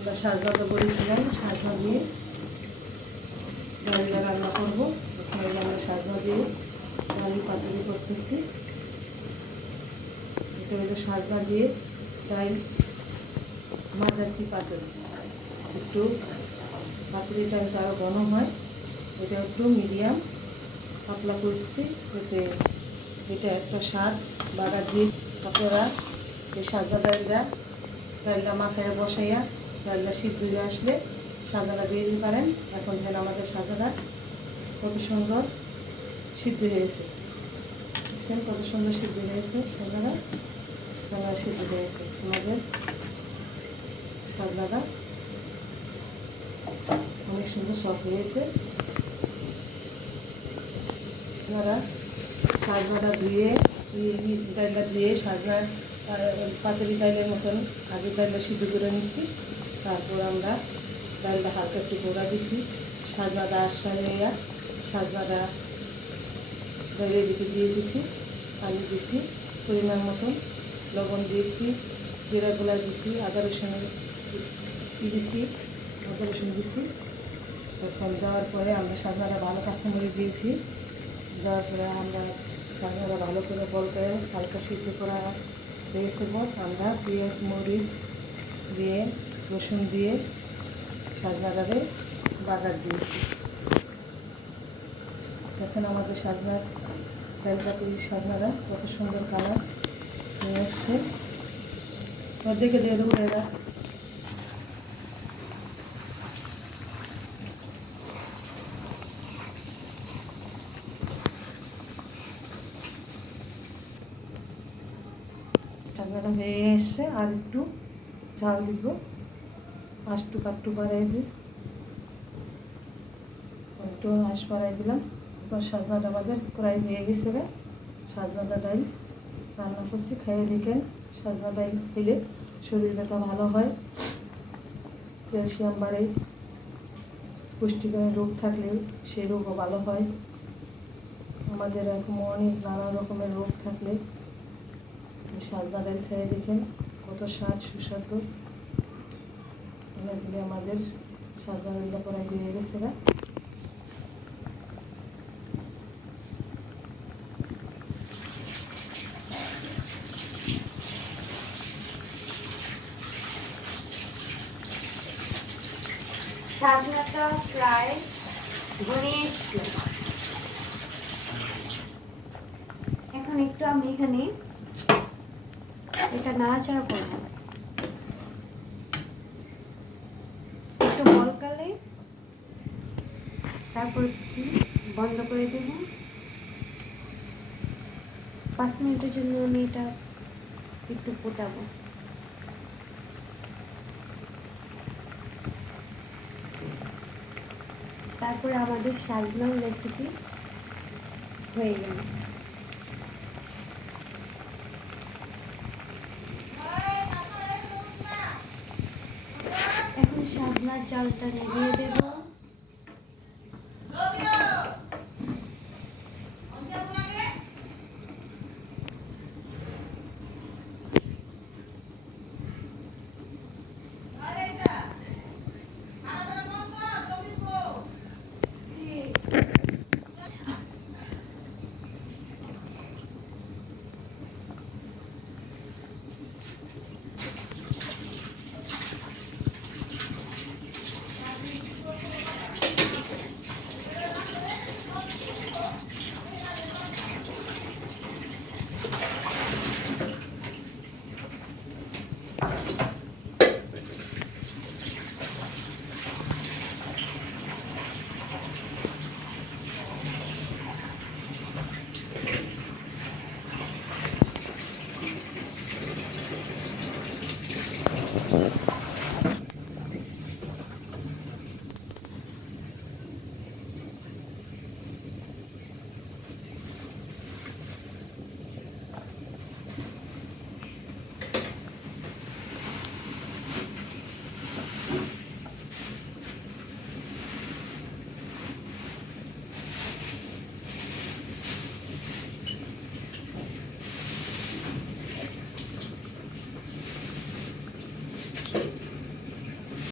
আমরা সাজনা বলেছিলাম, সাজনা দিয়ে ডালটা রান্না করবো। ওখানে আমরা সাজনা দিয়ে ডালি পাতুরি করতেছি। এটা হলো সাজনা দিয়ে ডাল মাঝারি পাতুরি। একটু পাতুরিটা আরও ঘন হয়, এটা একটু মিডিয়াম পাতলা করছি, এতে এটা একটা স্বাদ বাগার দিয়ে। আপনারা এই সাজনা ডালটা মাথায় বসাইয়া ডালটা সিদ্ধ হয়ে আসলে সাজাটা দিয়ে দিতে পারেন। এখন যেন আমাদের সাজাটা কত সুন্দর সিদ্ধ হয়েছে, দেখছেন কত সুন্দর সিদ্ধ হয়েছে। সাজাটা সিদ্ধ হয়েছে আমাদের সাজাটা অনেক সুন্দর সফট হয়েছে। আপনারা সাজনাটা ধুয়ে ডালটা ধুয়ে সাজনা পাতুরি ডালের মতন আগে ডালটা সিদ্ধ করে নিচ্ছি। তারপর আমরা ডালটা হালকা একটু গোড়া দিছি, সাজনাটা আশ্বাস নিয়ে সাজনাটা ডালের দিকে দিয়ে দিছি, পানি দিছি পরিমাণ মতন, লবণ দিয়েছি, জিরা গোলা দিছি, আদা রসুন দিছি, আদা রসুন দিছি। তখন দেওয়ার পরে আমরা সাজনাটা ভালো কাঁচামরিচ দিয়েছি। দেওয়ার পরে আমরা সাজনাটা ভালো করে বল করে হালকা সিদ্ধ করা হয়েছে পর আমরা পেঁয়াজ মরিচ দিয়ে রসুন দিয়ে সাজনাটাকে বাগার দিয়েছি। দেখেন আমাদের সাজনার ডাল পাতুরি সাজনাটা কত সুন্দর কালার নিয়ে এসছে। দেখে দিয়ে দেবো এরা সাজনাটা হয়ে এসছে। আর একটু ঝাল দিব, আঁশটু কাটটু বাড়াই দিই, একটু আঁশ বাড়াই দিলাম। এবার সাজনাটা আমাদের প্রায় হয়ে গেছে। সাজনাটা ডাল রান্না করছি, খাইয়ে দেখেন। সাজনা ডাল খেলে শরীর ব্যথা ভালো হয়, ক্যালসিয়াম বাড়ে, পুষ্টিকর রোগ থাকলে সেই রোগও ভালো হয়। আমাদের এখন অনেক নানা রকমের রোগ থাকলে সাজনা ডাল খেয়ে দেখেন কত স্বাদ সুস্বাদু। দিলে আমাদের সাজনা ডালটা প্রায় হয়ে গেছে। সাজনাটা প্রায় ঘনিয়ে এসছে। এখন একটু আমি এখানে এটা নাড়াচাড়া করবো, একটু বলকালে তারপর বন্ধ করে দেব। 5 মিনিটের জন্য আমি এটা একটু ফোটাবো। তারপরে আমাদের সাজনার রেসিপি হয়ে গেল। এখন সাজনার চালটা দিয়ে দেবো।